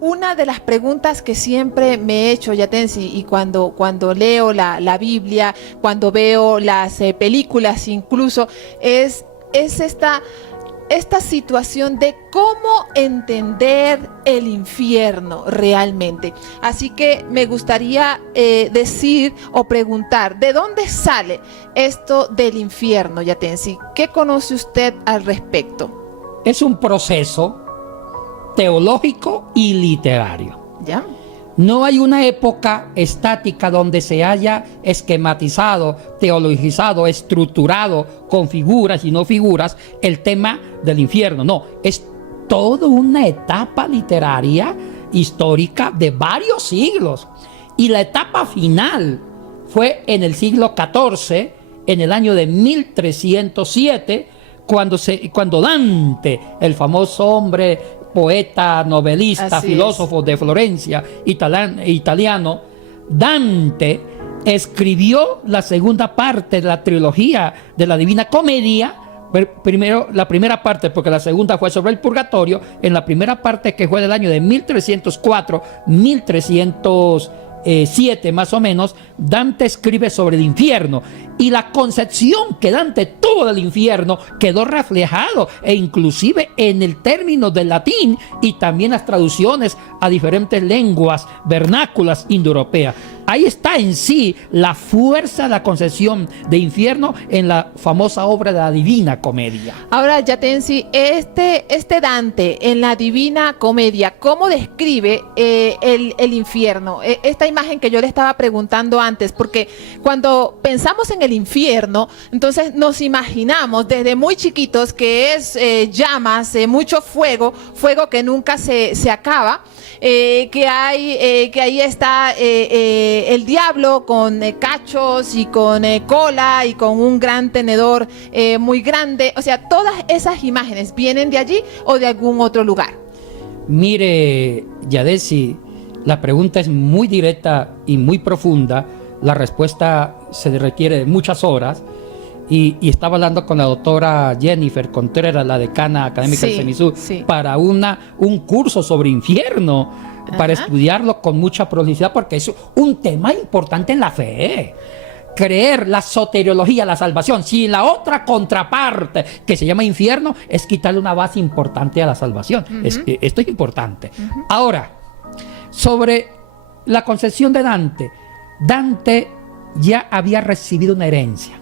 una de las preguntas que siempre me he hecho, Yatensi, y cuando leo la Biblia, cuando veo las películas incluso, es esta situación de cómo entender el infierno realmente. Así que me gustaría decir o preguntar, ¿de dónde sale esto del infierno, Yatensi? ¿Qué conoce usted al respecto? Es un proceso teológico y literario. ¿Ya? No hay una época estática donde se haya esquematizado, teologizado, estructurado con figuras y no figuras el tema del infierno. No, es toda una etapa literaria, histórica de varios siglos. Y la etapa final fue en el siglo XIV, en el año de 1307, cuando Dante, el famoso hombre, poeta, novelista, Así filósofo es. de Florencia, italiano, Dante escribió la segunda parte de la trilogía de la Divina Comedia. Primero, la primera parte, porque la segunda fue sobre el purgatorio. En la primera parte, que fue del año de 1304-1307 más o menos, Dante escribe sobre el infierno, y la concepción que Dante tuvo del infierno quedó reflejado e inclusive en el término del latín y también las traducciones a diferentes lenguas vernáculas indoeuropeas. Ahí está en sí la fuerza de la concepción de infierno en la famosa obra de la Divina Comedia. Ahora, Yatensi, este Dante en la Divina Comedia, ¿cómo describe el infierno? Esta imagen que yo le estaba preguntando antes, porque cuando pensamos en el infierno, entonces nos imaginamos desde muy chiquitos que es llamas, mucho fuego que nunca se acaba, que ahí está el diablo con cachos y con cola y con un gran tenedor muy grande. O sea, todas esas imágenes vienen de allí o de algún otro lugar. Mire, Yadesi, la pregunta es muy directa y muy profunda. La respuesta se requiere de muchas horas. Y estaba hablando con la doctora Jennifer Contreras, la decana académica del CEMISUR, para un curso sobre infierno, para estudiarlo con mucha profundidad, porque es un tema importante en la fe. Creer la soteriología, la salvación, si la otra contraparte, que se llama infierno, es quitarle una base importante a la salvación. Esto es importante. Ahora, sobre la concepción de Dante, Dante ya había recibido una herencia.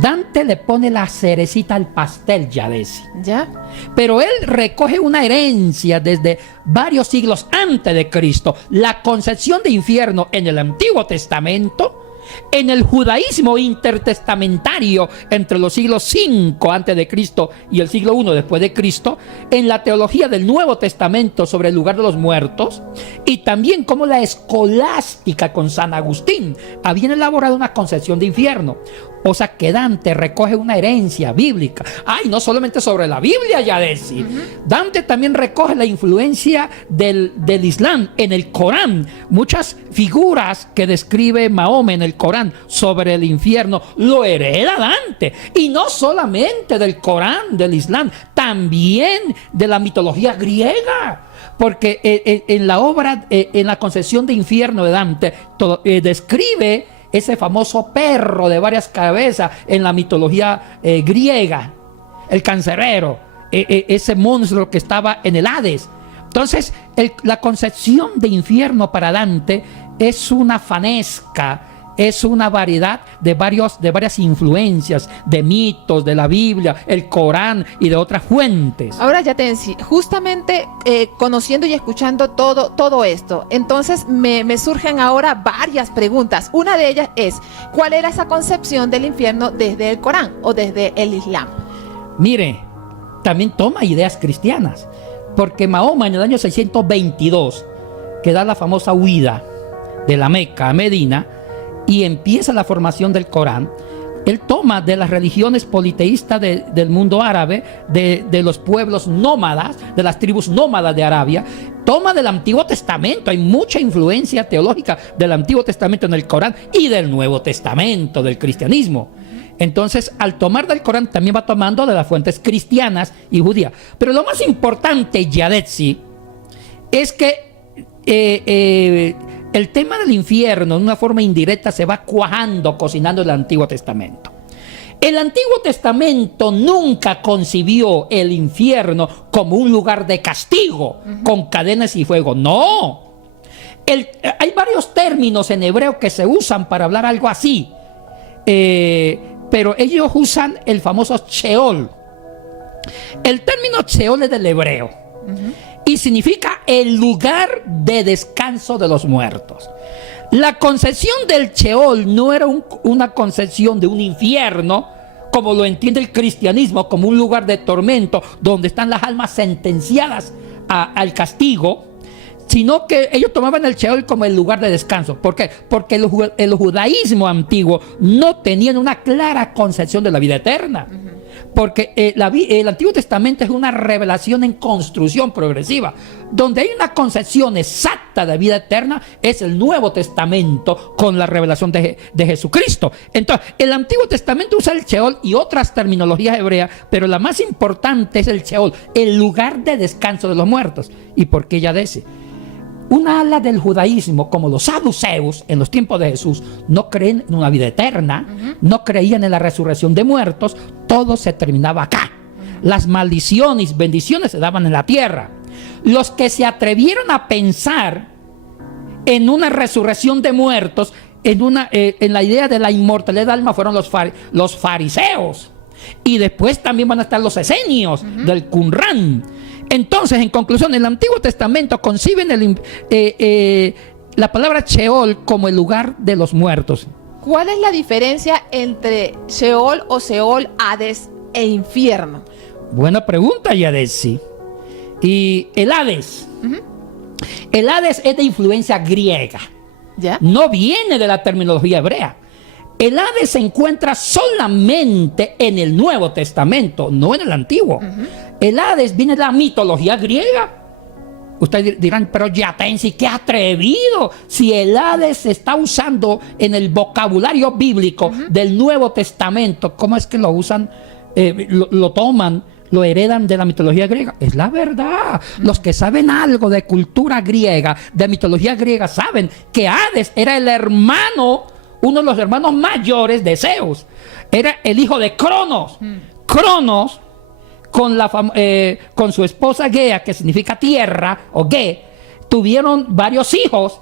Dante le pone la cerecita al pastel, Yadesi. ¿Ya? Pero él recoge una herencia desde varios siglos antes de Cristo. La concepción de infierno en el Antiguo Testamento, en el judaísmo intertestamentario entre los siglos 5 antes de Cristo y el siglo 1 después de Cristo, en la teología del Nuevo Testamento sobre el lugar de los muertos, y también como la escolástica con San Agustín habían elaborado una concepción de infierno. O sea que Dante recoge una herencia bíblica. Ay, no solamente sobre la Biblia, Yadesi. Dante también recoge la influencia del Islam en el Corán. Muchas figuras que describe Mahoma en el Corán sobre el infierno lo hereda Dante. Y no solamente del Corán, del Islam, también de la mitología griega. Porque en la obra, en la concepción de infierno de Dante, describe ese famoso perro de varias cabezas en la mitología griega, el cancerbero, ese monstruo que estaba en el Hades. Entonces, la concepción de infierno para Dante es una fanesca, es una variedad de varias influencias, de mitos, de la Biblia, el Corán y de otras fuentes. Ahora, Yatensi, justamente conociendo y escuchando todo esto, entonces me surgen ahora varias preguntas. Una de ellas es, ¿cuál era esa concepción del infierno desde el Corán o desde el Islam? Mire, también toma ideas cristianas, porque Mahoma en el año 622, que da la famosa huida de la Meca a Medina, y empieza la formación del Corán, él toma de las religiones politeístas del mundo árabe, de los pueblos nómadas, de las tribus nómadas de Arabia, toma del Antiguo Testamento. Hay mucha influencia teológica del Antiguo Testamento en el Corán y del Nuevo Testamento, del cristianismo. Entonces, al tomar del Corán, también va tomando de las fuentes cristianas y judías. Pero lo más importante, Yadetsi, es que el tema del infierno, de una forma indirecta, se va cuajando, cocinando el Antiguo Testamento. El Antiguo Testamento nunca concibió el infierno como un lugar de castigo, con cadenas y fuego. No. Hay varios términos en hebreo que se usan para hablar algo así. Pero ellos usan el famoso Sheol. El término Sheol es del hebreo. Y significa el lugar de descanso de los muertos. La concepción del Sheol no era una concepción de un infierno, como lo entiende el cristianismo, como un lugar de tormento, donde están las almas sentenciadas al castigo, sino que ellos tomaban el Sheol como el lugar de descanso. ¿Por qué? Porque el judaísmo antiguo no tenía una clara concepción de la vida eterna. Porque el Antiguo Testamento es una revelación en construcción progresiva. Donde hay una concepción exacta de vida eterna es el Nuevo Testamento con la revelación de Jesucristo. Entonces, el Antiguo Testamento usa el Sheol y otras terminologías hebreas, pero la más importante es el Sheol, el lugar de descanso de los muertos. ¿Y por qué ya dice? Una ala del judaísmo, como los saduceos en los tiempos de Jesús, no creen en una vida eterna, no creían en la resurrección de muertos, todo se terminaba acá. Las maldiciones y bendiciones se daban en la tierra. Los que se atrevieron a pensar en una resurrección de muertos, en la idea de la inmortalidad del alma, fueron los fariseos. Y después también van a estar los esenios del Qumran. Entonces, en conclusión, el Antiguo Testamento conciben la palabra Sheol como el lugar de los muertos. ¿Cuál es la diferencia entre Sheol o Seol, Hades e infierno? Buena pregunta, Yadesi. Y el Hades. El Hades es de influencia griega. ¿Ya? No viene de la terminología hebrea. El Hades se encuentra solamente en el Nuevo Testamento, no en el Antiguo. El Hades viene de la mitología griega. Ustedes dirán, pero Yatensi, qué atrevido. Si el Hades se está usando en el vocabulario bíblico del Nuevo Testamento, ¿cómo es que lo usan? Lo toman, lo heredan de la mitología griega. Es la verdad. Los que saben algo de cultura griega, de mitología griega, saben que Hades era el hermano, uno de los hermanos mayores de Zeus. Era el hijo de Cronos. Cronos, con su esposa Gea, que significa tierra, o Ge, tuvieron varios hijos,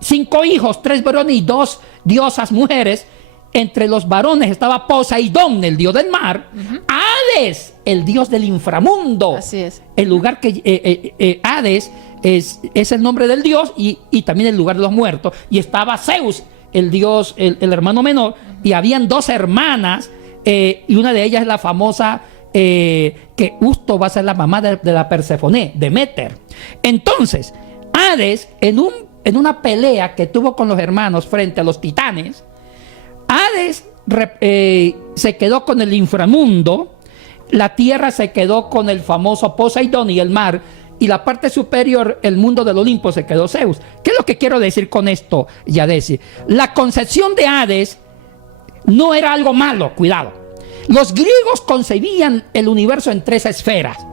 5 hijos, 3 varones y 2 diosas mujeres. Entre los varones estaba Poseidón, el dios del mar, Hades, el dios del inframundo. Así es. El lugar que Hades es el nombre del dios y también el lugar de los muertos. Y estaba Zeus, el dios, el hermano menor, y habían 2 hermanas, y una de ellas es la famosa, que justo va a ser la mamá de la Persefoné, Deméter. Entonces, Hades, en una pelea que tuvo con los hermanos frente a los titanes, Hades se quedó con el inframundo, la tierra se quedó con el famoso Poseidón y el mar, y la parte superior, el mundo del Olimpo, se quedó Zeus. ¿Qué es lo que quiero decir con esto, Yadesi? La concepción de Hades no era algo malo, cuidado. Los griegos concebían el universo en 3 esferas.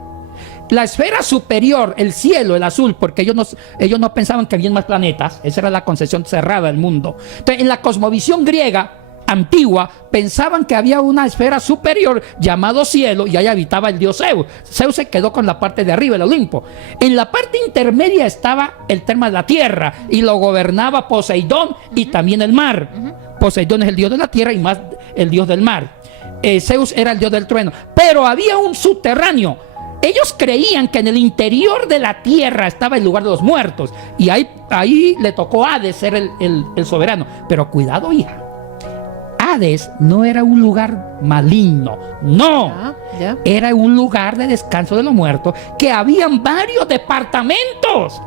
La esfera superior, el cielo, el azul, porque ellos no pensaban que había más planetas. Esa era la concepción cerrada del mundo. Entonces, en la cosmovisión griega antigua, pensaban que había una esfera superior llamado cielo y ahí habitaba el dios Zeus. Zeus se quedó con la parte de arriba, el Olimpo. En la parte intermedia estaba el tema de la tierra y lo gobernaba Poseidón y también el mar. Poseidón es el dios de la tierra y más el dios del mar. Zeus era el dios del trueno. Pero había un subterráneo. Ellos creían que en el interior de la tierra estaba el lugar de los muertos. Y ahí le tocó a Hades ser el soberano. Pero cuidado, hija. Hades no era un lugar maligno. No. Ya. Era un lugar de descanso de los muertos, que habían varios departamentos.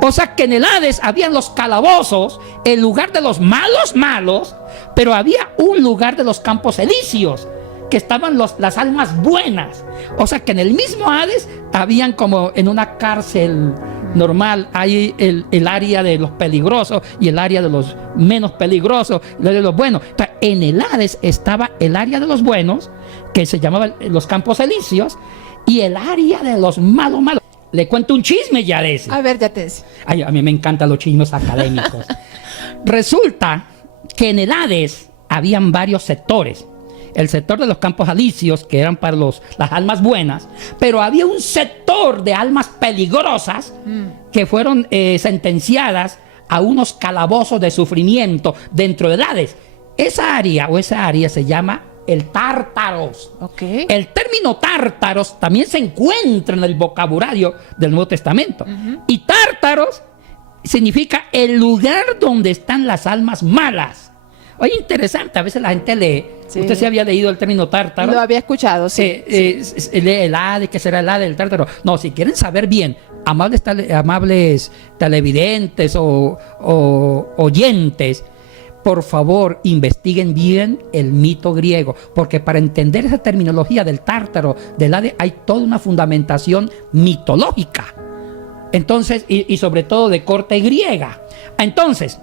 O sea que en el Hades habían los calabozos, el lugar de los malos, pero había un lugar de los campos elíseos, que estaban las almas buenas. O sea que en el mismo Hades habían, como en una cárcel normal, hay el área de los peligrosos y el área de los menos peligrosos, el área de los buenos. Entonces, en el Hades estaba el área de los buenos, que se llamaba los campos elíseos, y el área de los malos. le cuento un chisme ya de ese. A ver, Yatensi. Ay, a mí me encantan los chismes académicos. Resulta que en el Hades habían varios sectores. El sector de los campos alicios, que eran para las almas buenas, pero había un sector de almas peligrosas que fueron sentenciadas a unos calabozos de sufrimiento dentro del Hades. Esa área se llama el Tártaros. Okay. El término Tártaros también se encuentra en el vocabulario del Nuevo Testamento. Y Tártaros significa el lugar donde están las almas malas. Oye, interesante, a veces la gente lee. Sí. ¿Usted sí había leído el término Tártaro? Lo había escuchado, sí. Lee el Hades, ¿qué será el Hades, el Tártaro? No, si quieren saber bien, amables televidentes o oyentes, por favor, investiguen bien el mito griego, porque para entender esa terminología del Tártaro, del Hades, hay toda una fundamentación mitológica. Entonces, y sobre todo de corte griega. Entonces,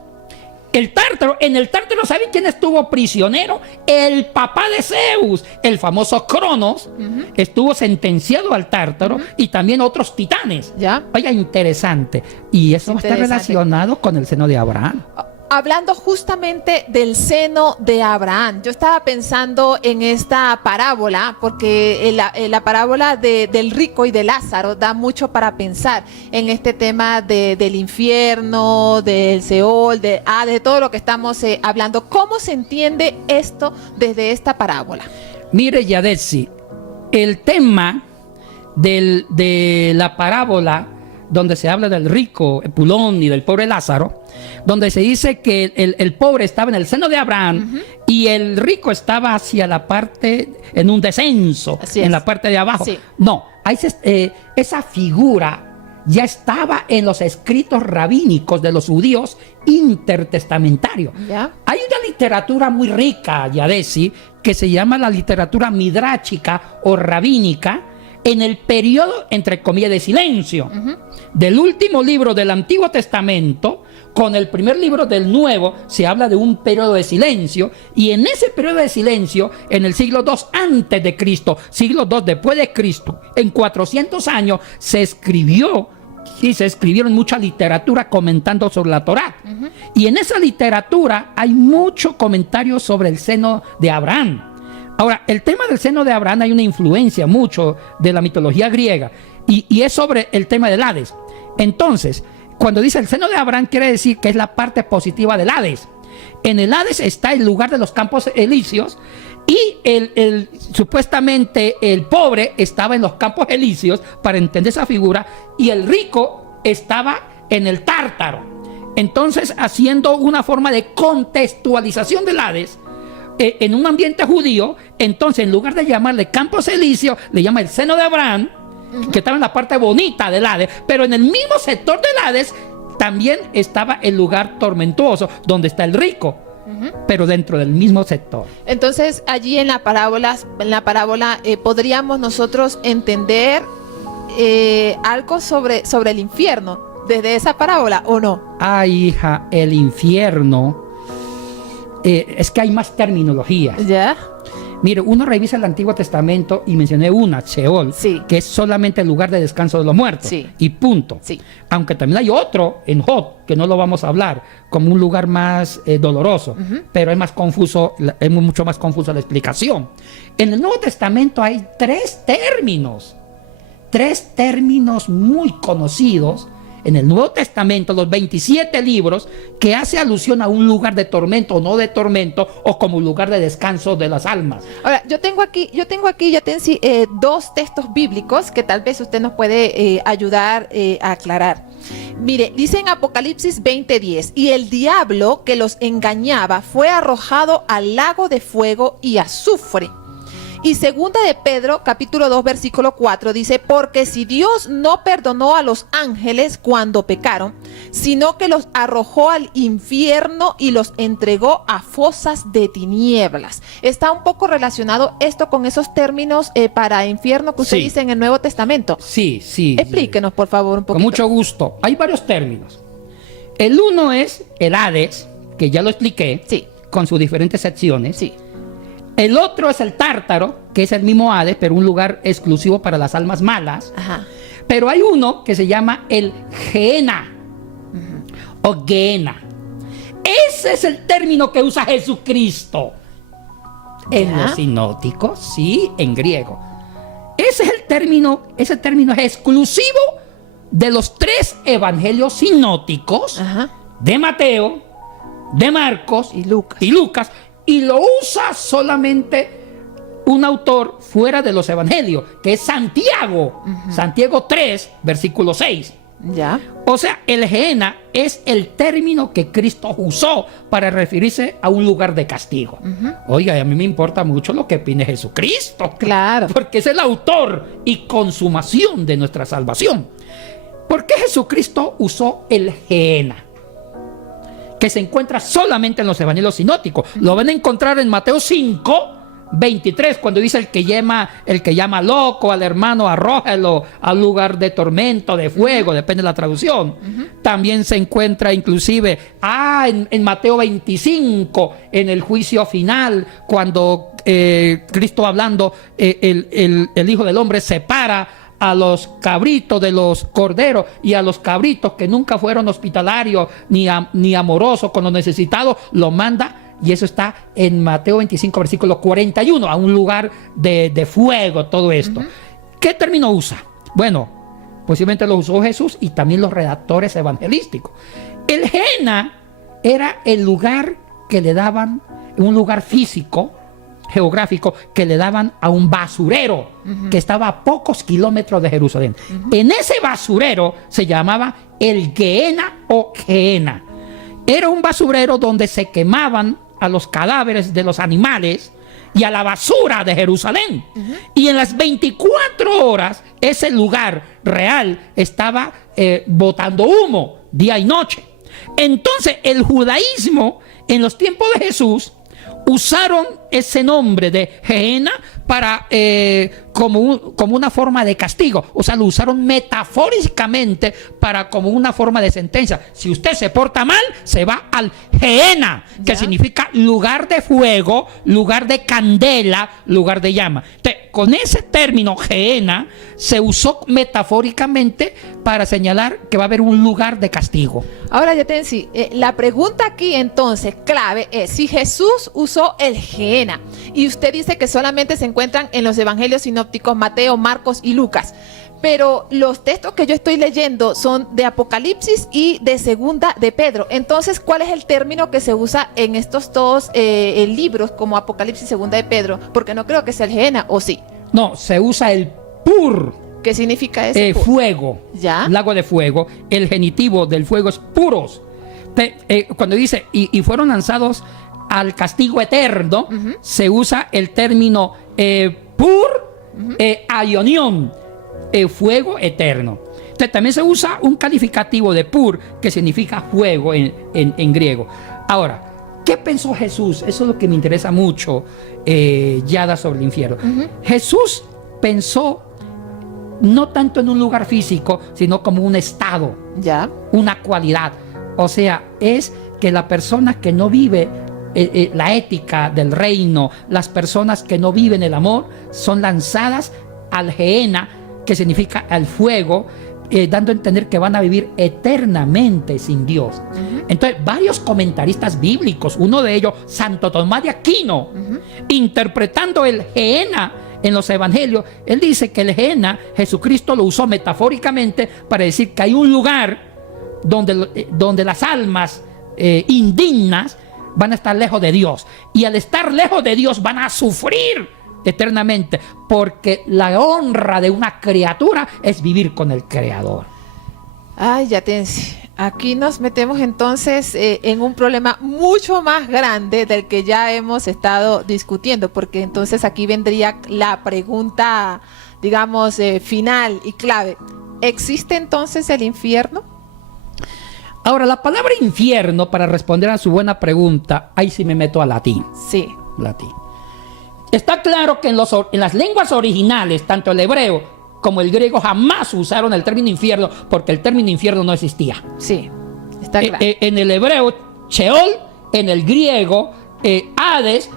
en el Tártaro, ¿saben quién estuvo prisionero? El papá de Zeus, el famoso Cronos, estuvo sentenciado al Tártaro, y también otros titanes. ¿Ya? Oiga, interesante. Y eso está relacionado con el seno de Abraham. Hablando justamente del seno de Abraham, yo estaba pensando en esta parábola, porque la parábola del rico y de Lázaro da mucho para pensar en este tema del infierno, del Seol, de todo lo que estamos hablando. ¿Cómo se entiende esto desde esta parábola? Mire, Yadetsi, el tema de la parábola donde se habla del rico Epulón y del pobre Lázaro, donde se dice que el pobre estaba en el seno de Abraham y el rico estaba hacia la parte, en un descenso, en la parte de abajo. Sí. No, esa figura ya estaba en los escritos rabínicos de los judíos intertestamentarios. ¿Ya? Hay una literatura muy rica, Yadesi, que se llama la literatura midráchica o rabínica, en el periodo, entre comillas, de silencio, del último libro del Antiguo Testamento con el primer libro del Nuevo, se habla de un periodo de silencio, y en ese periodo de silencio, en el siglo II antes de Cristo, siglo II después de Cristo, en 400 años, se escribieron mucha literatura comentando sobre la Torá. Y en esa literatura hay mucho comentario sobre el seno de Abraham. Ahora, el tema del seno de Abraham hay una influencia mucho de la mitología griega, y es sobre el tema del Hades. Entonces, cuando dice el seno de Abraham, quiere decir que es la parte positiva del Hades. En el Hades está el lugar de los campos elíseos, y supuestamente el pobre estaba en los campos elíseos, para entender esa figura, y el rico estaba en el Tártaro. Entonces, haciendo una forma de contextualización del Hades en un ambiente judío, entonces en lugar de llamarle campos elíseos, le llama el seno de Abraham, que estaba en la parte bonita del Hades, pero en el mismo sector del Hades también estaba el lugar tormentoso, donde está el rico, pero dentro del mismo sector. Entonces, allí en la parábola podríamos nosotros entender algo sobre el infierno desde esa parábola, ¿o no? Ay, hija, el infierno, es que hay más terminología. ¿Ya? Mire, uno revisa el Antiguo Testamento y mencioné una, Sheol, que es solamente el lugar de descanso de los muertos. Y punto. Aunque también hay otro en Job, que no lo vamos a hablar, como un lugar más doloroso, pero es más confuso, es mucho más confusa la explicación. En el Nuevo Testamento hay tres términos muy conocidos en el Nuevo Testamento, los 27 libros, que hace alusión a un lugar de tormento o no de tormento, o como un lugar de descanso de las almas. Ahora, yo tengo aquí, Yatensi, dos textos bíblicos que tal vez usted nos puede ayudar a aclarar. Mire, dice en Apocalipsis 20:10, y el diablo que los engañaba fue arrojado al lago de fuego y azufre. Y segunda de Pedro, capítulo 2, versículo 4, dice, porque si Dios no perdonó a los ángeles cuando pecaron, sino que los arrojó al infierno y los entregó a fosas de tinieblas. ¿Está un poco relacionado esto con esos términos para infierno que usted dice en el Nuevo Testamento? Sí. Explíquenos, por favor, un poquito. Con mucho gusto. Hay varios términos. El uno es el Hades, que ya lo expliqué, con sus diferentes secciones. El otro es el Tártaro, que es el mismo Hades, pero un lugar exclusivo para las almas malas. Pero hay uno que se llama el Gehenna o Gehenna. Ese es el término que usa Jesucristo en los sinópticos, sí, en griego. Ese término es exclusivo de los 3 evangelios sinópticos, de Mateo, de Marcos y Lucas, y lo usa solamente un autor fuera de los evangelios, que es Santiago. Santiago 3, versículo 6. Ya. O sea, el Gehenna es el término que Cristo usó para referirse a un lugar de castigo. Oiga, a mí me importa mucho lo que opine Jesucristo. Claro. Porque es el autor y consumación de nuestra salvación. ¿Por qué Jesucristo usó el Gehenna? Que se encuentra solamente en los evangelios sinópticos. Lo van a encontrar en Mateo 5, 23, cuando dice el que llama loco al hermano, arrójalo al lugar de tormento, de fuego, depende de la traducción. También se encuentra inclusive en Mateo 25, en el juicio final, cuando Cristo hablando, el Hijo del Hombre separa a los cabritos de los corderos, y a los cabritos que nunca fueron hospitalarios ni amorosos con los necesitados, los manda. Y eso está en Mateo 25, versículo 41, a un lugar de fuego, todo esto. ¿Qué término usa? Bueno, posiblemente lo usó Jesús y también los redactores evangelísticos. El Gehenna era el lugar que le daban, un lugar físico, geográfico, que le daban a un basurero que estaba a pocos kilómetros de Jerusalén. En ese basurero se llamaba el Gehenna o Gehenna. Era un basurero donde se quemaban a los cadáveres de los animales y a la basura de Jerusalén. Y en las 24 horas ese lugar real estaba botando humo día y noche. Entonces el judaísmo en los tiempos de Jesús usaron ese nombre de Gehenna para como una forma de castigo. O sea, lo usaron metafóricamente para como una forma de sentencia. Si usted se porta mal, se va al Gehenna, que significa lugar de fuego, lugar de candela, lugar de llama. Entonces, con ese término Gehenna se usó metafóricamente para señalar que va a haber un lugar de castigo. Ahora, Yatensi, la pregunta aquí entonces clave es: si Jesús usó el Gehenna y usted dice que solamente se encuentran en los evangelios sinópticos Mateo, Marcos y Lucas, pero los textos que yo estoy leyendo son de Apocalipsis y de Segunda de Pedro, entonces ¿cuál es el término que se usa en estos dos libros como Apocalipsis y Segunda de Pedro? Porque no creo que sea el Gehenna, ¿o sí? No, se usa el pur. ¿Qué significa ese pur? Fuego. ¿Ya? Lago de fuego. El genitivo del fuego es puros. Cuando dice y fueron lanzados al castigo eterno, se usa el término pur, aionión, fuego eterno. Entonces también se usa un calificativo de pur, que significa fuego en griego. Ahora, ¿qué pensó Jesús? Eso es lo que me interesa mucho, Yada, sobre el infierno. Jesús pensó no tanto en un lugar físico, sino como un estado, una cualidad. O sea, es que la persona que no vive la ética del reino, las personas que no viven el amor, son lanzadas al Gehenna, que significa al fuego, dando a entender que van a vivir eternamente sin Dios. Entonces, varios comentaristas bíblicos, uno de ellos, Santo Tomás de Aquino, interpretando el Gehenna en los evangelios, él dice que el Gehenna, Jesucristo lo usó metafóricamente para decir que hay un lugar donde las almas indignas van a estar lejos de Dios, y al estar lejos de Dios van a sufrir eternamente, porque la honra de una criatura es vivir con el Creador. Ay, Yatensi, aquí nos metemos entonces en un problema mucho más grande del que ya hemos estado discutiendo, porque entonces aquí vendría la pregunta, digamos, final y clave. ¿Existe entonces el infierno? Ahora, la palabra infierno, para responder a su buena pregunta, ahí sí me meto a latín. Sí. Latín. Está claro que en las lenguas originales, tanto el hebreo como el griego, jamás usaron el término infierno, porque el término infierno no existía. Sí, está claro. En el hebreo, Sheol; en el griego, Hades,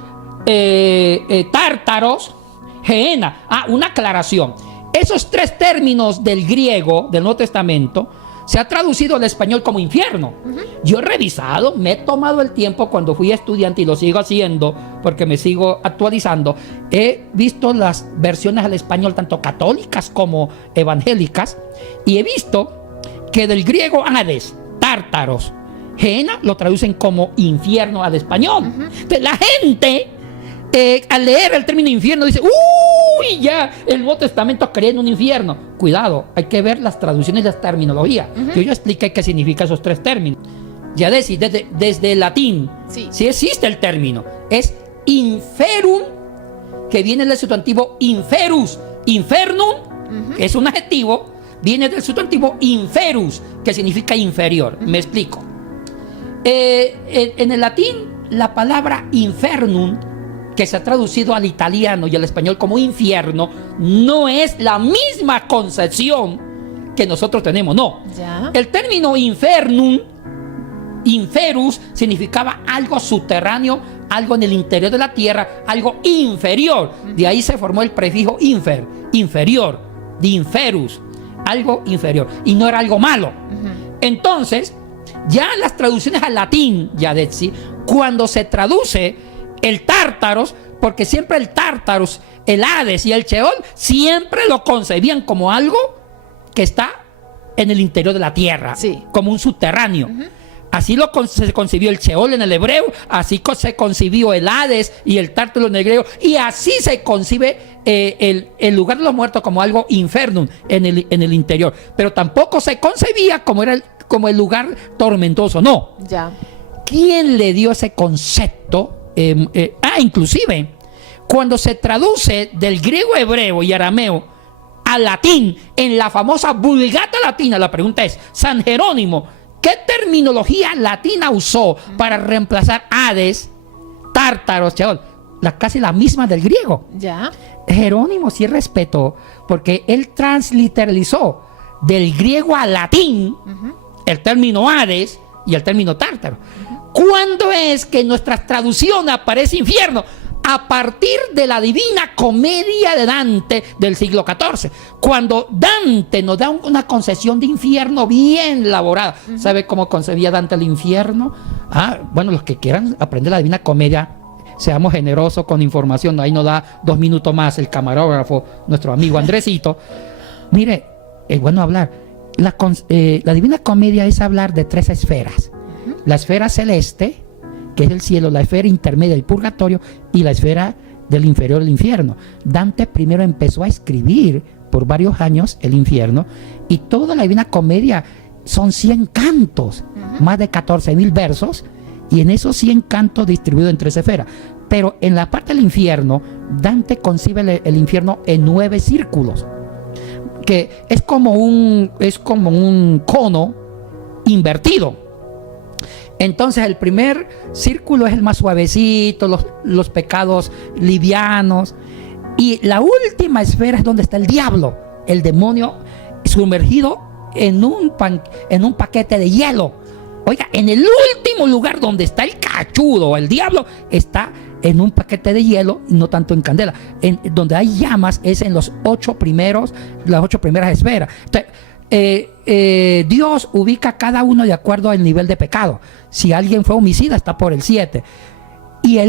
Tártaros, Gehenna. Una aclaración. Esos tres términos del griego del Nuevo Testamento se ha traducido al español como infierno. Yo he revisado, me he tomado el tiempo cuando fui estudiante y lo sigo haciendo porque me sigo actualizando. He visto las versiones al español tanto católicas como evangélicas y he visto que del griego Hades, Tártaros, Gehenna lo traducen como infierno al español. Entonces la gente al leer el término infierno dice, uy, ya el Nuevo Testamento cree en un infierno. Cuidado, hay que ver las traducciones y las terminologías. Yo ya expliqué qué significan esos tres términos. Ya desde el latín, sí existe el término. Es inferum, que viene del sustantivo inferus. Infernum, que es un adjetivo, viene del sustantivo inferus, que significa inferior. Me explico. En el latín, la palabra infernum, que se ha traducido al italiano y al español como infierno, no es la misma concepción que nosotros tenemos, no. ¿Ya? El término infernum, inferus, significaba algo subterráneo, algo en el interior de la tierra, algo inferior. De ahí se formó el prefijo infer, inferior, de inferus, algo inferior, y no era algo malo. Entonces, ya las traducciones al latín, Yadetsi, cuando se traduce el Tártaros, porque siempre el Tártaros, el Hades y el Sheol siempre lo concebían como algo que está en el interior de la tierra, como un subterráneo. Así se concibió el Sheol en el hebreo, así se concibió el Hades y el Tártaro en el griego, y así se concibe el lugar de los muertos como algo infernum en el interior. Pero tampoco se concebía como el lugar tormentoso, no. Ya. ¿Quién le dio ese concepto? Inclusive cuando se traduce del griego hebreo y arameo al latín en la famosa Vulgata latina, la pregunta es, San Jerónimo, ¿qué terminología latina usó para reemplazar Hades, Tártaros, Sheol? Casi la misma del griego. ¿Ya? Jerónimo sí respetó, porque él transliteralizó del griego al latín el término Hades y el término Tártaro. ¿Cuándo es que en nuestras traducciones aparece infierno? A partir de la Divina Comedia de Dante del siglo XIV, cuando Dante nos da una concepción de infierno bien elaborada. ¿Sabe cómo concebía Dante el infierno? Bueno, los que quieran aprender la Divina Comedia, seamos generosos con información. Ahí nos da 2 minutos más el camarógrafo, nuestro amigo Andresito. Mire, es bueno hablar. La Divina Comedia es hablar de 3 esferas. La esfera celeste, que es el cielo, la esfera intermedia, el purgatorio, y la esfera del inferior, el infierno. Dante primero empezó a escribir por varios años el infierno, y toda la Divina Comedia son 100 cantos, más de 14,000 versos, y en esos 100 cantos distribuidos en 3 esferas. Pero en la parte del infierno, Dante concibe el infierno en 9 círculos, que es como un cono invertido. Entonces el primer círculo es el más suavecito, los pecados livianos, y la última esfera es donde está el diablo, el demonio sumergido en un paquete de hielo. Oiga, en el último lugar donde está el cachudo, el diablo, está en un paquete de hielo, y no tanto en candela. Donde hay llamas es en las 8 primeras esferas. Entonces, Dios ubica cada uno de acuerdo al nivel de pecado. Si alguien fue homicida, está por el 7. Y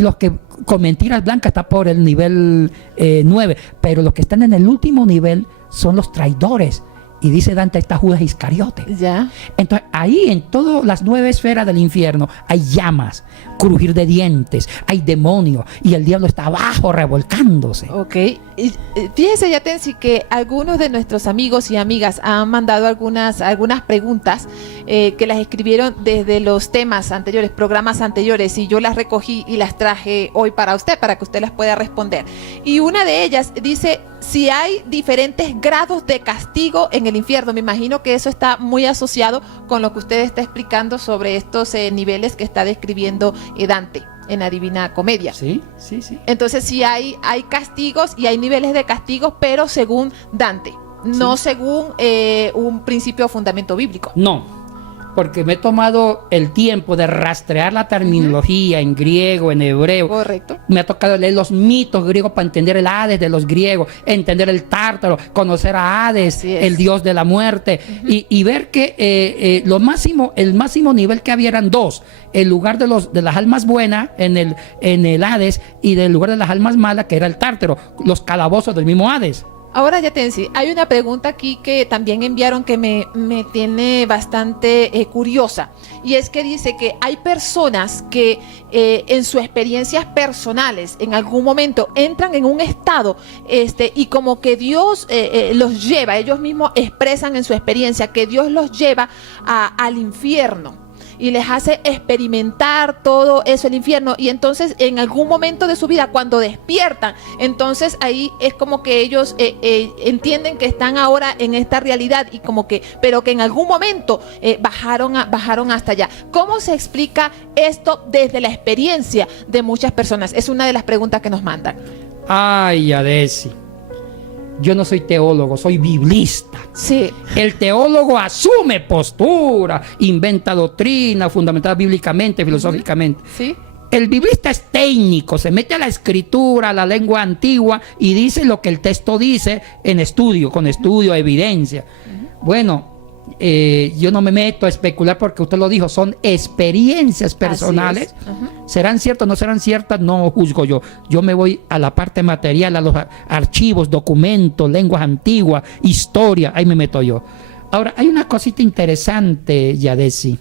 los que con mentiras blancas está por el nivel 9. Pero los que están en el último nivel son los traidores. Y dice Dante, está Judas Iscariote. ¿Ya? Entonces, ahí en todas las 9 esferas del infierno hay llamas, crujir de dientes, hay demonios, y el diablo está abajo revolcándose. Ok. Y, fíjese, Yatensi, que algunos de nuestros amigos y amigas han mandado algunas preguntas que las escribieron desde los temas anteriores, programas anteriores, y yo las recogí y las traje hoy para usted, para que usted las pueda responder. Y una de ellas dice, si hay diferentes grados de castigo en el infierno. Me imagino que eso está muy asociado con lo que usted está explicando sobre estos niveles que está describiendo Dante en la Divina Comedia. Sí. Entonces sí hay castigos y hay niveles de castigos, pero según Dante, no según un principio o fundamento bíblico. No, porque me he tomado el tiempo de rastrear la terminología en griego, en hebreo. Correcto. Me ha tocado leer los mitos griegos para entender el Hades de los griegos, entender el Tártaro, conocer a Hades, el dios de la muerte, y ver que el máximo nivel que había eran dos: el lugar de las almas buenas en el Hades, y del lugar de las almas malas, que era el Tártaro, los calabozos del mismo Hades. Ahora, Yatensi, hay una pregunta aquí que también enviaron que me tiene bastante curiosa, y es que dice que hay personas que en sus experiencias personales en algún momento entran en un estado y como que Dios los lleva, ellos mismos expresan en su experiencia que Dios los lleva al infierno y les hace experimentar todo eso, el infierno, y entonces en algún momento de su vida, cuando despiertan, entonces ahí es como que ellos entienden que están ahora en esta realidad, y como que, pero que en algún momento bajaron hasta allá. ¿Cómo se explica esto desde la experiencia de muchas personas? Es una de las preguntas que nos mandan. Ay, Adesi, yo no soy teólogo, soy biblista. Sí. El teólogo asume postura, inventa doctrina fundamentada bíblicamente, filosóficamente. Sí. El biblista es técnico, se mete a la escritura, a la lengua antigua, y dice lo que el texto dice con estudio, evidencia. Bueno, yo no me meto a especular porque usted lo dijo, son experiencias personales. ¿Serán ciertas o no serán ciertas? No juzgo yo. Yo me voy a la parte material, a los archivos, documentos, lenguas antiguas, historia, ahí me meto yo. Ahora, hay una cosita interesante, Yadesi.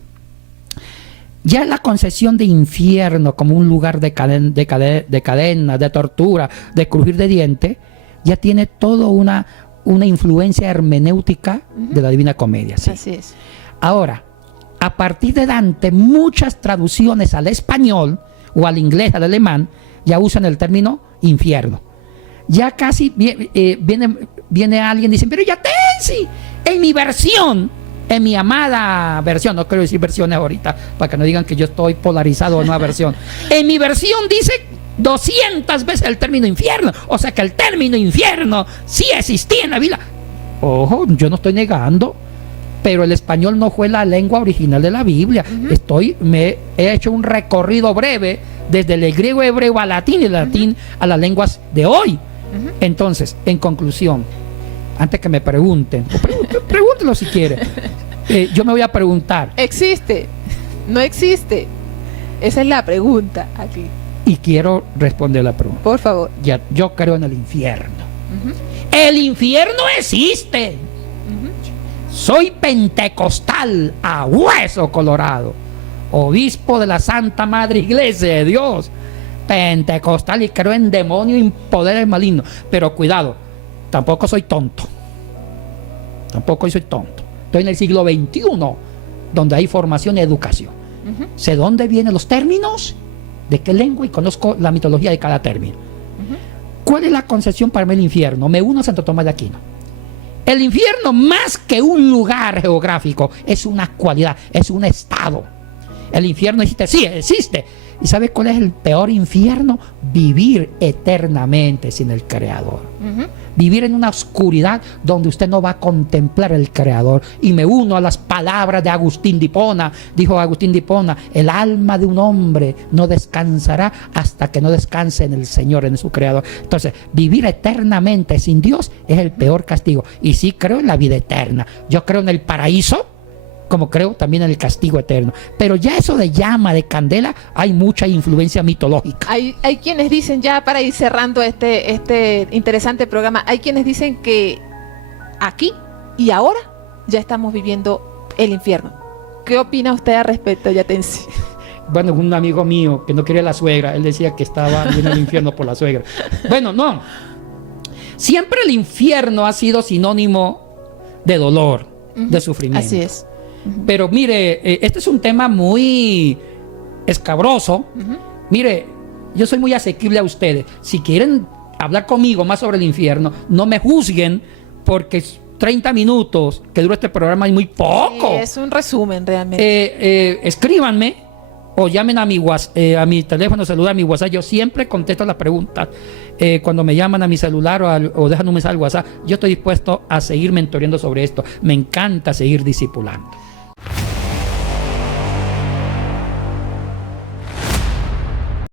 Ya la concepción de infierno como un lugar de cadena, de tortura, de crujir de dientes, ya tiene toda una influencia hermenéutica de la Divina Comedia. ¿Sí? Así es. Ahora, a partir de Dante, muchas traducciones al español o al inglés, al alemán, ya usan el término infierno. Ya casi viene alguien y dice, pero Yatensi, en mi versión, en mi amada versión, no quiero decir versiones ahorita, para que no digan que yo estoy polarizado en una versión. En mi versión dice 200 veces el término infierno, o sea que el término infierno sí existía en la Biblia. Ojo, yo no estoy negando, pero el español no fue la lengua original de la Biblia. Me he hecho un recorrido breve desde el griego hebreo al latín y el latín a las lenguas de hoy. Entonces, en conclusión, antes que me pregunten, pregúntenlo si quieren, yo me voy a preguntar. ¿Existe? ¿No existe? Esa es la pregunta aquí. Y quiero responder la pregunta. Por favor. Ya, yo creo en el infierno. El infierno existe. Soy pentecostal a hueso colorado, obispo de la Santa Madre Iglesia de Dios, pentecostal, y creo en demonios y poderes malignos. Pero cuidado, tampoco soy tonto. Estoy en el siglo XXI, donde hay formación y educación. Sé dónde vienen los términos, de qué lengua, y conozco la mitología de cada término. ¿Cuál es la concepción para mí del infierno? Me uno a Santo Tomás de Aquino. El infierno, más que un lugar geográfico, es una cualidad, es un estado. El infierno existe, sí, existe. ¿Y sabe cuál es el peor infierno? Vivir eternamente sin el Creador. Vivir en una oscuridad donde usted no va a contemplar el Creador. Y me uno a las palabras de Agustín de Hipona. Dijo Agustín de Hipona: el alma de un hombre no descansará hasta que no descanse en el Señor, en su Creador. Entonces, vivir eternamente sin Dios es el peor castigo. Y sí creo en la vida eterna. Yo creo en el paraíso, como creo también en el castigo eterno. Pero ya eso de llama, de candela, hay mucha influencia mitológica. Hay quienes dicen, ya para ir cerrando este interesante programa, hay quienes dicen que aquí y ahora ya estamos viviendo el infierno. ¿Qué opina usted al respecto, Yatensi? Bueno, un amigo mío que no quería la suegra, él decía que estaba en el infierno por la suegra. Bueno, no. Siempre el infierno ha sido sinónimo de dolor, de sufrimiento. Así es. Pero mire, este es un tema muy escabroso. Mire, yo soy muy asequible a ustedes. Si quieren hablar conmigo más sobre el infierno, no me juzguen, porque 30 minutos que dura este programa es muy poco. Es un resumen realmente. Escríbanme o llamen a mi teléfono celular, a mi WhatsApp. Yo siempre contesto las preguntas. Cuando me llaman a mi celular o dejan un mensaje al WhatsApp, yo estoy dispuesto a seguir mentoreando sobre esto. Me encanta seguir discipulando.